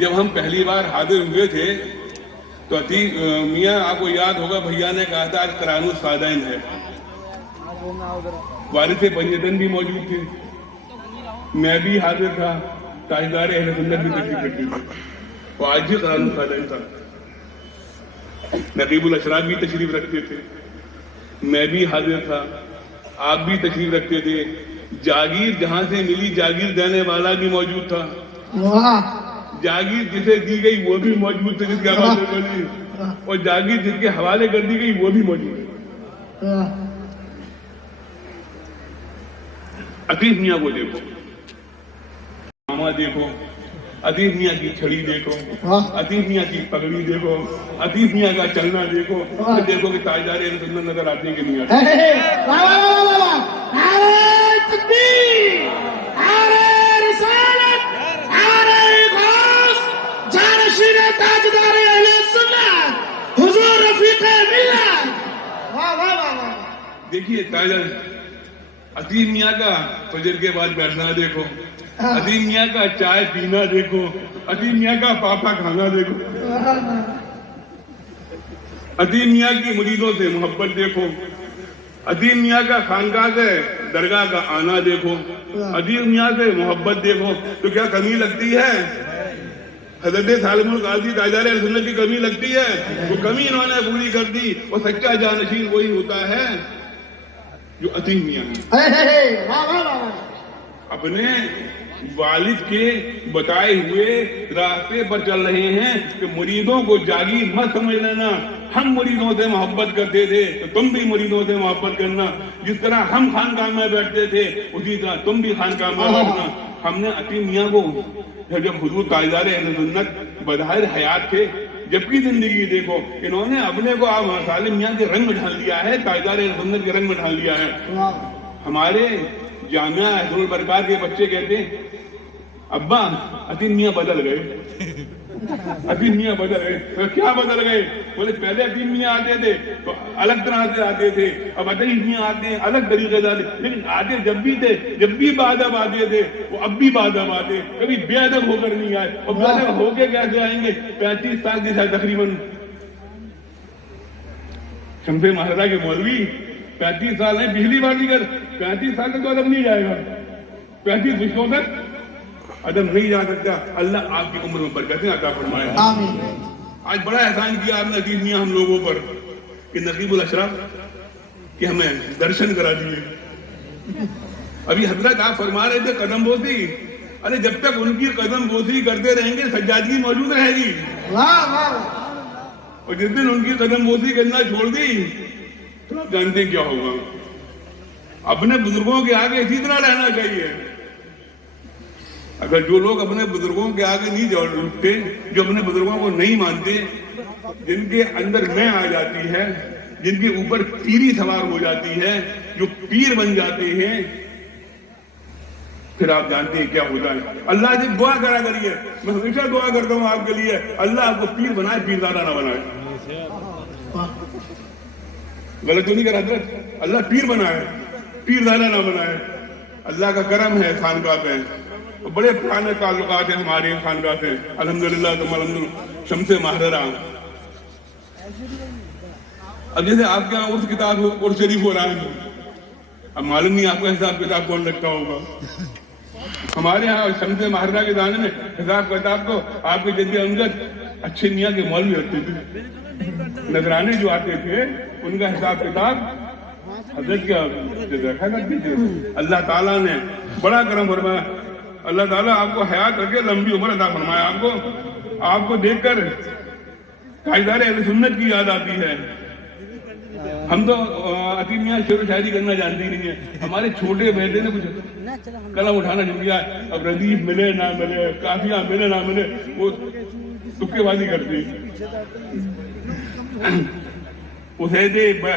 جب ہم پہلی بار حاضر ہوئے تھے تو میاں آپ کو یاد ہوگا بھیا نے کہا تھا آج قرآن الصادین ہے. وارث بنجدن بھی موجود تھے, میں بھی حاضر تھا, تاجدار اہل سنت بھی تشریف رکھتے تھے, اور آج بھی قرآن الصادین تھا. نقیب الاشراف بھی تشریف رکھتے تھے, میں بھی حاضر تھا, آپ بھی تشریف رکھتے تھے. جاگیر جہاں سے ملی جاگیر دینے والا بھی موجود تھا, جاگیر جسے دی گئی وہ بھی موجود تھے جس کے حوالے بنی, اور جاگیر جس کے حوالے کر دی گئی وہ بھی موجود ہے. عتیق میاں کو دیکھو, ماما دیکھو, عتیق میاں کی چھڑی دیکھو, عتیق میاں کی پگڑی دیکھو, عتیق میاں کا چلنا دیکھو, دیکھو کہ تاجدار اہل سنت نظر آتے ہیں کہ نہیں آتے. دیکھیے تاجدار عتیق میاں کا فجر کے بعد بیٹھنا دیکھو, عتیق میاں کا چائے پینا دیکھو, عتیق میاں کا پاپا کھانا دیکھو, عتیق میاں کی مریدوں سے محبت دیکھو, عتیق میاں کا خانقاہ سے درگاہ کا آنا دیکھو, عتیق میاں سے محبت دیکھو. تو کیا کمی لگتی ہے؟ حضرت سالم القاضی تاجدار اہل سنت کی کمی لگتی ہے؟ وہ کمی انہوں نے پوری کر دی. اور سچا جانشین وہی ہوتا ہے جو عتیق میاں ہے, اپنے والد کے بتائے ہوئے راستے پر چل رہے ہیں کہ مریدوں کو جاگیر مت سمجھ لینا. ہم مریدوں سے محبت کرتے تھے تو تم بھی مریدوں سے محبت کرنا. جس طرح ہم خانقاہ میں بیٹھتے تھے اسی طرح تم بھی خانقاہ میں بیٹھنا. ہم نے عتیق میاں کو جب حضور تاجدار اہل سنت بظاہر حیات تھے, جبکہ زندگی دیکھو انہوں نے اپنے کو آپ سالم میاں کے رنگ میں ڈھال دیا ہے, تاجدار اہل سنت کے رنگ میں ڈھال دیا ہے. ہمارے جامعہ حضور البرکات کے بچے کہتے ہیں ابا عتیق میاں بدل گئے, عتیق میاں بدل گئے. کیا بدل گئے؟ بولے پہلے عتیق میاں آتے تھے تو الگ طرح سے آتے تھے, اب عتیق میاں آتے ہیں الگ طریقے سے آتے, لیکن آتے جب بھی تھے, جب بھی بادب آتے تھے وہ اب بھی بادب آتے, کبھی بے ادب ہو کر نہیں آئے. اور بے ادب ہو کے کیسے آئیں گے؟ 35 سال کے ساتھ تقریباً شمس ماہرہ کے مولوی 35 سال ہیں, بجلی بازی کر 35 سال تک تو ادب نہیں جائے گا, 35 وشوں تک ادب نہیں جا سکتا. اللہ آپ کی عمر میں برکتیں عطا فرمائے. آج بڑا احسان کیا آپ نے عتیق میاں ہم لوگوں پر کہ نقیب الاشراف کہ ہمیں درشن کرا دیے. ابھی حضرت آپ فرما رہے تھے قدم بوسی, ارے جب تک ان کی قدم بوسی کرتے رہیں گے سجادگی موجود رہے گی, اور جس دن ان کی قدم بوسی کرنا چھوڑ دی تو آپ جانتے ہیں کیا ہوگا. اپنے بزرگوں کے آگے اسی طرح رہنا چاہیے. اگر جو لوگ اپنے بزرگوں کے آگے نہیں جھکتے, جو اپنے بزرگوں کو نہیں مانتے, جن کے اندر میں آ جاتی ہے, جن کے اوپر پیری سوار ہو جاتی ہے, جو پیر بن جاتے ہیں, پھر آپ جانتے ہیں کیا ہوتا ہے. اللہ سے دعا کرا کریے, میں ہمیشہ دعا کرتا ہوں آپ کے لیے, اللہ آپ کو پیر بنائے, پیرزادہ نہ بنائے. غلط تو نہیں کرا حضرت, اللہ پیر بنائے, پیرزادہ نہ بنائے. اللہ کا کرم ہے خانقاہ پہ, بڑے پرانے تعلقات ہیں ہمارے خانقاہ سے الحمدللہ. تم الحمدللہ شمس ماہرہ. اب جیسے آپ کے یہاں عرس کتاب عرس شریف ہو رہا ہے, اب معلوم نہیں آپ کا حساب کتاب کون رکھتا ہوگا. ہمارے یہاں شمس ماہرہ کے دانے میں حساب کتاب تو آپ کے جد امجد اچھے میاں کے مولوی رکھتے تھے. نذرانے جو آتے تھے ان کا حساب کتاب حضرت کیا رکھا کرتے تھے. اللہ تعالیٰ نے بڑا کرم فرمایا. اللہ تعالیٰ آپ کو حیات رکھے, لمبی عمر عطا فرمایا. آپ کو دیکھ کر تاجدار اہل سنت کی یاد آتی ہے. ہم تو عتیق میاں شعر و شاعری کرنا جانتے ہی نہیں ہیں. ہمارے چھوٹے بیٹے نے کچھ قلم اٹھانا شروع کیا, اب ردیف ملے نہ ملے, قافیہ ملے نہ ملے, وہ تکے بازی کرتے ہیں. اسیدے با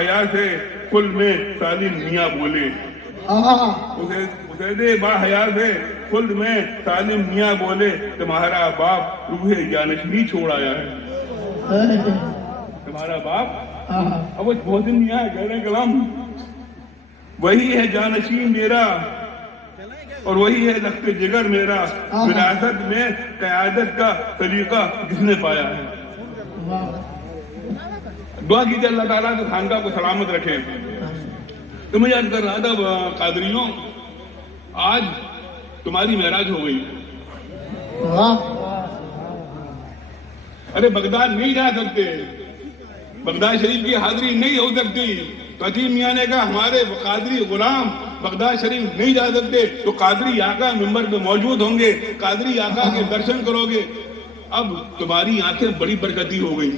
حیا سے کل میں سالم میاں بولے, اسیدے با حیا سے خلد میں سالم میاں بولے, تمہارا باپ روح جانشینی چھوڑ آیا ہے. تمہارا باپ اب وہ محسن میاں کہہ رہے کلام, وہی ہے جانشین میرا, اور وہی ہے لخت جگر میرا، وراثت میں قیادت کا طریقہ کس نے پایا ہے. دعا کیجیے اللہ تعالیٰ کہ خانقاہ کو سلامت رکھے. تو میں یاد کر رہا تھا قادریوں، آج تمہاری معراج ہو گئی. ارے بغداد نہیں جا سکتے، بغداد شریف کی حاضری نہیں ہو سکتی. تو عظیم میاں نے کہا ہمارے قادری غلام بغداد شریف نہیں جا سکتے تو قادری آقا منبر پہ موجود ہوں گے، قادری آقا کے درشن کرو گے. اب تمہاری آنکھیں بڑی برکتی ہو گئی.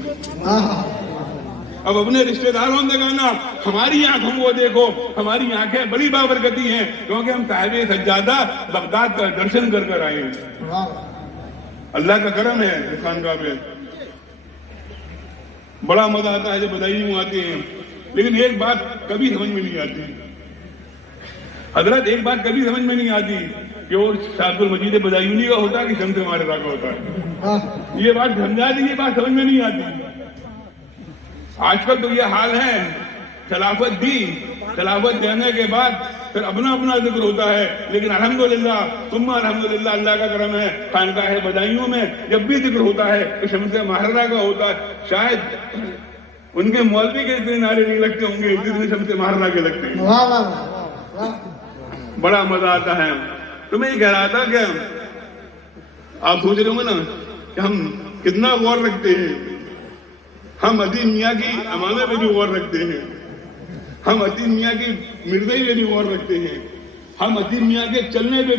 اب اپنے رشتہ داروں سے کہنا ہماری آنکھوں کو دیکھو، ہماری آنکھیں بڑی بابرکتی ہیں کیونکہ ہم صاحب سجادہ بغداد کا درشن کر کر آئے ہیں. اللہ کا کرم ہے اس خانقاہ پہ. بڑا مزہ آتا ہے جب بدایوں آتے ہیں. لیکن ایک بات کبھی سمجھ میں نہیں آتی حضرت، ایک بات کبھی سمجھ میں نہیں آتی کہ وہ شاہد المجید بدایونی کا ہوتا ہے کہ شمس ماررہ کا ہوتا ہے. یہ بات سمجھا دی، یہ بات سمجھ میں نہیں آتی. آج کل تو یہ حال ہے، خلافت دی، خلافت دینے کے بعد پھر اپنا اپنا ذکر ہوتا ہے. لیکن الحمدللہ ثم الحمدللہ اللہ کا کرم ہے، خانقاہ بدایوں میں جب بھی ذکر ہوتا ہے تو شمس ماررہ کا ہوتا ہے. شاید ان کے مولوی کے اتنے نعرے نہیں لگتے ہوں گے جتنے شمس ماررہ کے لگتے ہیں. بڑا مزہ آتا ہے. تو میں یہ کہہ رہا تھا کہ آپ سوچ رہے ہوں گے نا کہ ہم کتنا غور رکھتے ہیں. ہم عظیم میاں کی امامے پہ بھی غور رکھتے ہیں، ہم عظیم میاں کی مرزائی پہ بھی غور رکھتے ہیں، ہم عظیم میاں کے چلنے پہ بھی